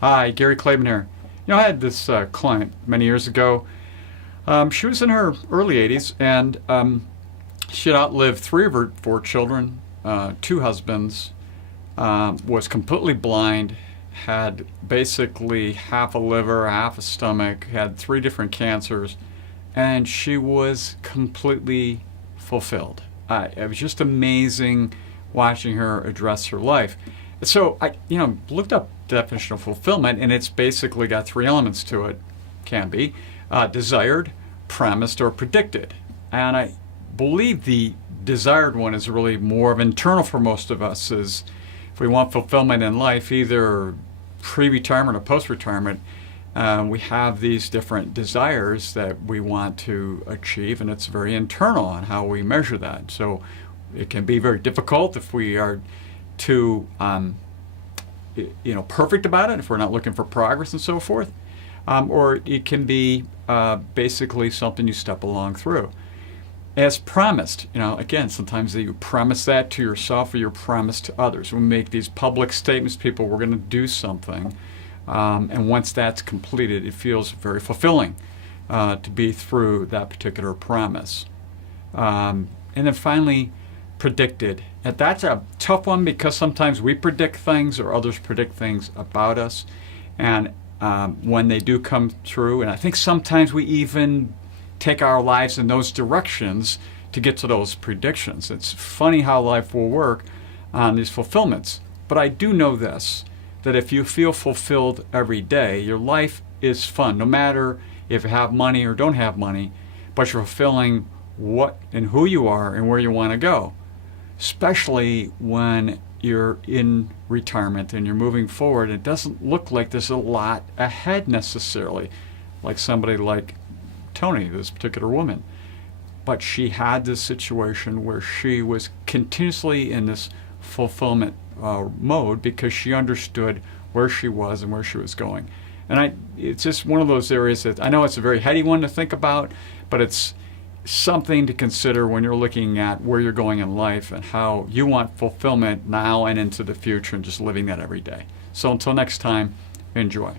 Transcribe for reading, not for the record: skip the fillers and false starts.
Hi, Gary Klaben here. I had this client many years ago. She was in her early 80s, and she had outlived three of her four children, two husbands, was completely blind, had basically half a liver, half a stomach, had three different cancers, and she was completely fulfilled. It was just amazing watching her address her life. So I looked up the definition of fulfillment, and it's basically got three elements to it. Can be desired, premised, or predicted. And I believe the desired one is really more of internal for most of us. Is if we want fulfillment in life, either pre-retirement or post-retirement, we have these different desires that we want to achieve, and it's very internal on how we measure that. So it can be very difficult if we are too perfect about it, if we're not looking for progress and so forth, or it can be basically something you step along through. As promised, again, sometimes you premise that to yourself or you promise to others. We make these public statements, people, we're going to do something, and once that's completed, it feels very fulfilling to be through that particular promise. And then finally, predicted. And that's a tough one because sometimes we predict things or others predict things about us. And when they do come true, and I think sometimes we even take our lives in those directions to get to those predictions. It's funny how life will work on these fulfillments. But I do know this, that if you feel fulfilled every day, your life is fun, no matter if you have money or don't have money, but you're fulfilling what and who you are and where you want to go. Especially when you're in retirement and you're moving forward, it doesn't look like there's a lot ahead necessarily, like somebody like Tony, this particular woman. But she had this situation where she was continuously in this fulfillment mode because she understood where she was and where she was going. And it's just one of those areas that I know it's a very heady one to think about, but it's something to consider when you're looking at where you're going in life and how you want fulfillment now and into the future and just living that every day. So until next time, enjoy.